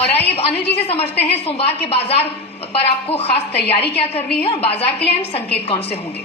और आइए अब अनिल जी से समझते हैं सोमवार के बाजार पर आपको खास तैयारी क्या करनी है और बाजार के लिए अहम संकेत कौन से होंगे।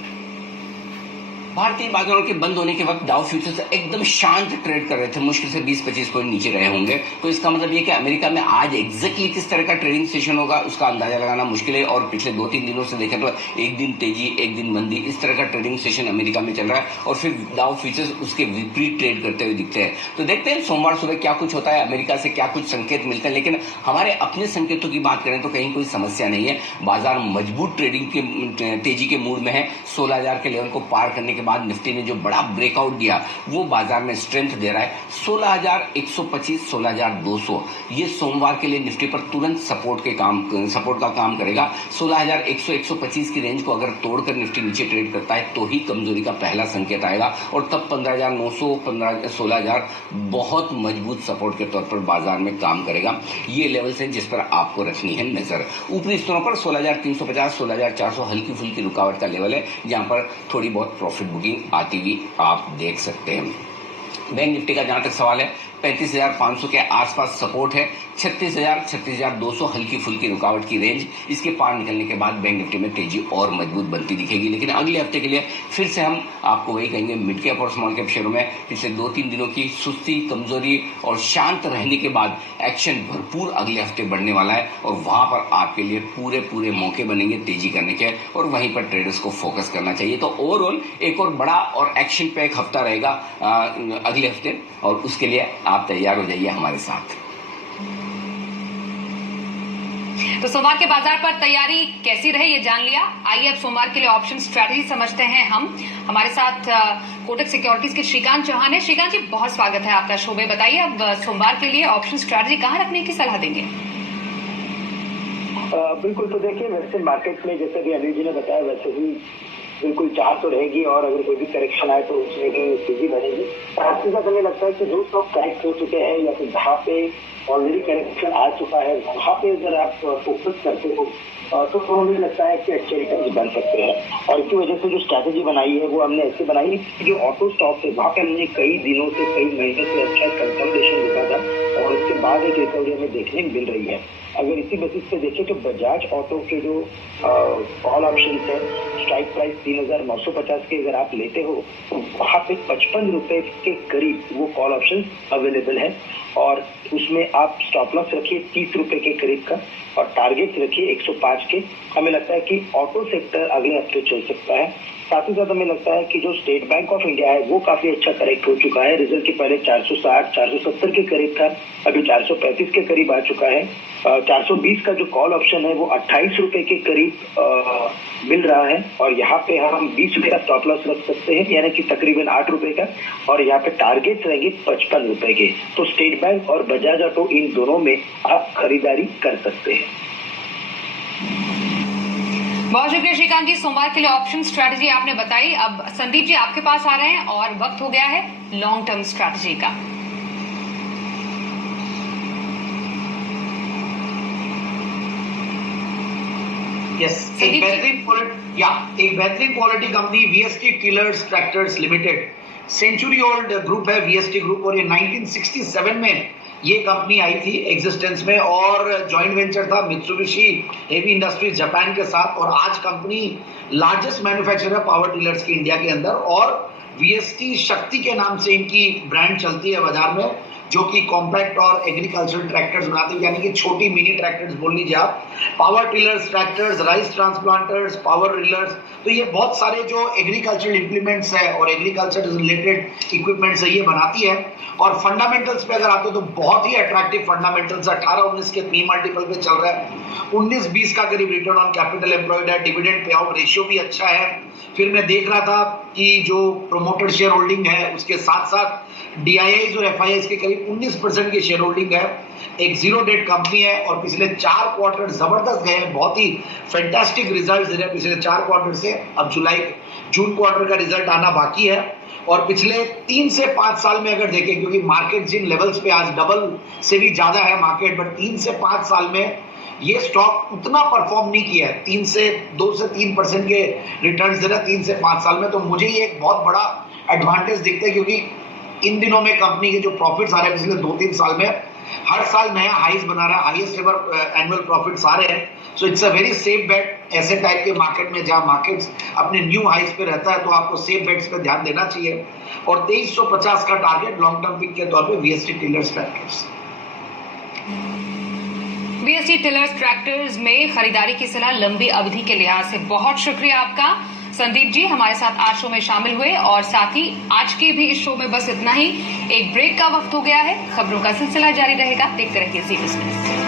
भारतीय बाजारों के बंद होने के वक्त डाउ फ्यूचर्स एकदम शांत ट्रेड कर रहे थे, मुश्किल से 20-25 पॉइंट नीचे रहे होंगे। तो इसका मतलब ये कि अमेरिका में आज एग्जैक्टली किस तरह का ट्रेडिंग सेशन होगा उसका अंदाजा लगाना मुश्किल है। और पिछले 2-3 दिनों से देखें तो एक दिन तेजी एक दिन मंदी, इस तरह का ट्रेडिंग सेशन अमेरिका में चल रहा है और फिर डाउ फ्यूचर्स उसके विपरीत ट्रेड करते हुए दिखते हैं। तो देखते हैं सोमवार सुबह क्या कुछ होता है, अमेरिका से क्या कुछ संकेत मिलते हैं। लेकिन हमारे अपने संकेतों की बात करें तो कहीं कोई समस्या नहीं है। बाजार मजबूत ट्रेडिंग के तेजी के मूड में है। 16,000 के लेवल को पार करने के बाद निफ्टी ने जो बड़ा ब्रेकआउट दिया वो बाजार में स्ट्रेंथ दे रहा है। 16,125, 16,200 ये सोमवार के लिए निफ्टी पर तुरंत सपोर्ट का काम करेगा। 16,100, 125 की रेंज को अगर तोड़कर निफ्टी नीचे ट्रेड करता है तो ही कमजोरी का पहला संकेत आएगा और तब 15,900, 16,000 बहुत मजबूत सपोर्ट के तौर पर बाजार में काम करेगा। ये लेवल्स हैं जिस पर आपको रखनी है नजर। ऊपरी स्तरों पर 16,350, 16,400 हल्की फुल्की रुकावट का लेवल है जहां पर थोड़ी बहुत प्रॉफिट बुकिंग आती हुई आप देख सकते हैं। बैंक निफ्टी का जहां तक सवाल है 35,500 के आसपास सपोर्ट है। 36,000, 36,200 हल्की फुल्की रुकावट की रेंज, इसके पार निकलने के बाद बैंक निफ्टी में तेजी और मजबूत बनती दिखेगी। लेकिन अगले हफ्ते के लिए फिर से हम आपको वही कहेंगे, मिड कैप और स्मॉल कैप शेयरों में पिछले 2-3 दिनों की सुस्ती, कमजोरी और शांत रहने के बाद एक्शन भरपूर अगले हफ्ते बढ़ने वाला है और वहां पर आपके लिए पूरे मौके बनेंगे तेजी करने के और वहीं पर ट्रेडर्स को फोकस करना चाहिए। तो ओवरऑल एक और बड़ा और एक्शन पैक हफ्ता रहेगा अगले हफ्ते और उसके लिए आप तैयार हो जाइए हमारे साथ। तो सोमवार के बाजार पर तैयारी कैसी रही ये जान लिया। आइए अब सोमवार के लिए ऑप्शन स्ट्रेटजी समझते हैं हम। हमारे साथ कोटक सिक्योरिटीज के श्रीकांत चौहान है। श्रीकांत जी बहुत स्वागत है आपका शो में। बताइए अब सोमवार के लिए ऑप्शन स्ट्रेटजी कहाँ रखने की सलाह देंगे। बिल्कुल, तो देखिए वैसे मार्केट में जैसे भी अनिल जी ने बताया वैसे ही बिल्कुल चाह तो रहेगी और अगर कोई भी करेक्शन आए तो उसमें भी तेजी बढ़ेगी। काफी ज्यादा हमें लगता है कि जो स्टॉक करेक्ट हो चुके हैं या फिर जहाँ पे ऑलरेडी करेक्शन आ चुका है वहाँ पे अगर आप फोकस करते हो तो हमें लगता है कि अच्छे रिटर्न बन सकते हैं। और इसकी वजह से जो स्ट्रैटेजी बनाई है वो हमने ऐसे बनाई कि जो ऑटो स्टॉक है वहाँ पे हमने कई दिनों से कई महीनों से अच्छा कंसल्टेशन दिखा था और उसके बाद एक रिकवरी हमें देखने मिल रही है। अगर इसी बेसिस पे देखें तो बजाज ऑटो के जो कॉल ऑप्शन है स्ट्राइक प्राइस 3,950 के अगर आप लेते हो तो वहाँ पे 55 रुपए के करीब वो कॉल ऑप्शन अवेलेबल है और उसमें आप स्टॉप लॉस रखिए 30 रुपए के करीब का और टारगेट रखिए 105 के। हमें लगता है कि ऑटो सेक्टर अगले हफ्ते चल सकता है। साथ ही साथ हमें लगता है कि जो स्टेट बैंक ऑफ इंडिया है वो काफी अच्छा करेक्ट हो चुका है। रिजल्ट के पहले 460, 470 के करीब था, अभी 435 के करीब आ चुका है। 420 का जो कॉल ऑप्शन है वो 28 रुपए के करीब मिल रहा है और यहाँ पे हम 20 रुपए का स्टॉप लॉस रख सकते हैं यानी कि तकरीबन 8 रुपए का और यहाँ पे टारगेट रहेंगे 55 रुपए के। तो स्टेट बैंक और बजाज ऑटो इन दोनों में आप खरीदारी कर सकते हैं। बहुत शुक्रिया श्रीकांत जी, सोमवार के लिए ऑप्शन स्ट्रैटेजी आपने बताई। अब संदीप जी आपके पास आ रहे हैं और वक्त हो गया है लॉन्ग टर्म स्ट्रैटेजी का। एक बेहतरीन quality company VST tillers tractors limited, century old group है वीएसटी ग्रुप और ये 1967 में ये कंपनी आई थी एग्जिस्टेंस में और जॉइंट वेंचर था मित्सुबिशी हेवी इंडस्ट्रीज जापान के साथ और आज कंपनी लार्जेस्ट मैन्युफैक्चरर है पावर टिलर्स की इंडिया के अंदर और वीएसटी शक्ति के नाम से इनकी ब्रांड चलती है बाजार में जो कि कॉम्पैक्ट और एग्रीकल्चरल ट्रैक्टर्स बनाते हैं यानी कि छोटी मिनी ट्रैक्टर्स बोल लीजिए आप। Power tillers, tractors, rice transplanters, power रिलर्स, तो ये बहुत सारे जो एग्रीकल्चरल इंप्लीमेंट्स है और एग्रीकल्चर रिलेटेड इक्विपमेंट्स है ये बनाती है। और फंडामेंटल्स पे अगर आते हो तो बहुत ही अट्रैक्टिव फंडामेंटल्स 18-19 के पी मल्टीपल पे चल रहा है। 19-20 का करीब रिटर्न ऑन कैपिटल एम्प्लॉयड है। डिविडेंड पे आउट रेशियो भी अच्छा है। फिर मैं देख रहा था कि जो प्रोमोटर शेयर होल्डिंग है उसके साथ साथ डीआईआईज और एफआईआईज के करीब 19% की शेयर होल्डिंग है। एक जीरो डेट कंपनी है और पिछले 4 क्वार्टर जबरदस्त गए हैं, बहुत ही फैंटास्टिक रिजल्ट दे रहे हैं पिछले 4 क्वार्टर से। अब जून क्वार्टर का रिजल्ट आना बाकी है और पिछले 3 से 5 साल में अगर देखें क्योंकि मार्केट जिन लेवल्स पे आज डबल से भी ज्यादा है मार्केट, बट 3 से 5 साल में ये स्टॉक उतना परफॉर्म नहीं किया है। 2 से 3% के रिटर्न्स दे रहा है 3 से 5 साल में। तो मुझे ये एक बहुत बड़ा एडवांटेज दिखता है क्योंकि इन दिनों में कंपनी के जो प्रॉफिट्स आ रहे हैं पिछले 2-3 साल में हर साल नया हाईज बना रहा है, हाईएस्ट एवर एनुअल प्रॉफिट्स आ रहे हैं. So it's a very safe bet. ऐसे टाइप के मार्केट में जहां मार्केट्स अपने न्यू हाईज पे रहता है तो आपको सेफ बेट्स पे ध्यान देना चाहिए. और 2350 का टारगेट लॉन्ग टर्म पिक के तौर पे VST tillers tractors. VST tillers tractors में खरीदारी की सलाह लंबी अवधि के लिहाज से. बहुत शुक्रिया आपका संदीप जी, हमारे साथ आज शो में शामिल हुए. और साथ ही आज के भी इस शो में बस इतना ही. एक ब्रेक का वक्त हो गया है. खबरों का सिलसिला जारी रहेगा. देखते रहिए जी बिजनेस.